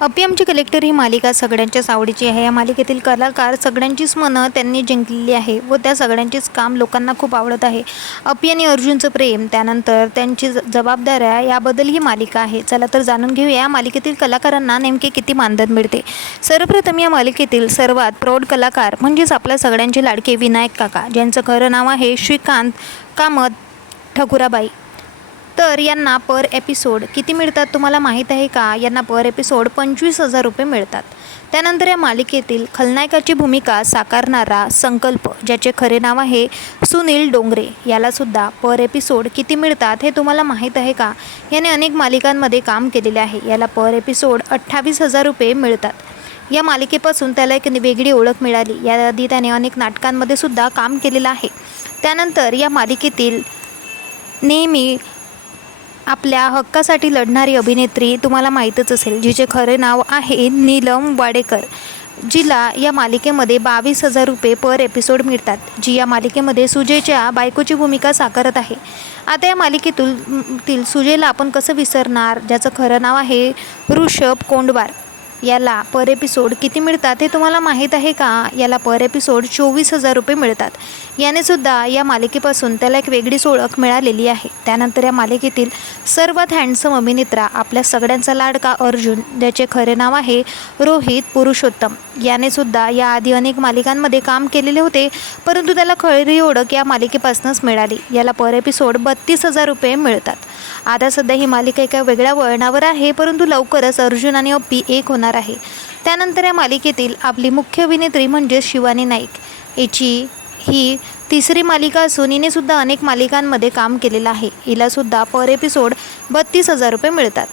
अपी कलेक्टर ही मालिका सगळ्यांच्याच आवडीची आहे. या मालिकेतील कलाकार सगळ्यांचीच मनं त्यांनी जिंकलेली आहे व त्या सगळ्यांचीच काम लोकांना खूप आवडत आहे. अपी आणि अर्जुनचं प्रेम, त्यानंतर त्यांची जबाबदाऱ्या याबद्दल ही मालिका आहे. चला तर जाणून घेऊया या मालिकेतील कलाकारांना नेमके किती मानधन मिळते. सर्वप्रथम या मालिकेतील सर्वात प्रौढ कलाकार म्हणजेच आपल्या सगळ्यांचे लाडके विनायक काका, ज्यांचं खरं नाव आहे श्रीकांत कामत ठकुराबाई. तर यांना पर एपिसोड किती मिळतात तुम्हाला माहीत आहे का? यांना पर एपिसोड 25,000 रुपये मिळतात. त्यानंतर या मालिकेतील खलनायकाची भूमिका साकारणारा संकल्प, ज्याचे खरे नाव आहे सुनील डोंगरे, यालासुद्धा पर एपिसोड किती मिळतात हे तुम्हाला माहीत आहे का? याने अनेक मालिकांमध्ये काम केलेले आहे. याला पर एपिसोड 28,000 रुपये मिळतात. या मालिकेपासून त्याला एक वेगळी ओळख मिळाली. याआधी त्याने अनेक नाटकांमध्ये सुद्धा काम केलेलं आहे. त्यानंतर या मालिकेतील नेहमी आपल्या हक्कासाठी लढणारी अभिनेत्री तुम्हाला माहीतच असेल, जिचे खरे नाव आहे नीलम वाडेकर, जिला या मालिकेमध्ये 22,000 रुपये पर एपिसोड मिळतात, जी या मालिकेमध्ये सुजयच्या बायकोची भूमिका साकारत आहे. आता या मालिकेतील सुजयला आपण कसं विसरणार, ज्याचं खरं नाव आहे ऋषभ कोंडवार. याला पर एपिसोड किती मिळतात हे तुम्हाला माहीत आहे का? याला पर एपिसोड 24,000 रुपये मिळतात. यानेसुद्धा या मालिकेपासून त्याला एक वेगळीच ओळख मिळालेली आहे. त्यानंतर या मालिकेतील सर्वात हँडसम अभिनेता आपल्या सगळ्यांचा लाडका अर्जुन, ज्याचे खरे नाव आहे रोहित पुरुषोत्तम, यानेसुद्धा याआधी अनेक मालिकांमध्ये काम केलेले होते, परंतु त्याला खरी ओळख या मालिकेपासूनच मिळाली. याला पर एपिसोड 32,000 रुपये मिळतात. आता सध्या ही मालिका एका वेगळ्या वळणावर आहे, परंतु लवकरच अर्जुन आणि अपी एक होणार आहे. त्यानंतर या मालिकेतील आपली मुख्य अभिनेत्री म्हणजे शिवानी नाईक. हिची ही तिसरी मालिका असून हिनेसुद्धा अनेक मालिकांमध्ये काम केलेलं आहे. हिलासुद्धा पर एपिसोड 32,000 रुपये मिळतात.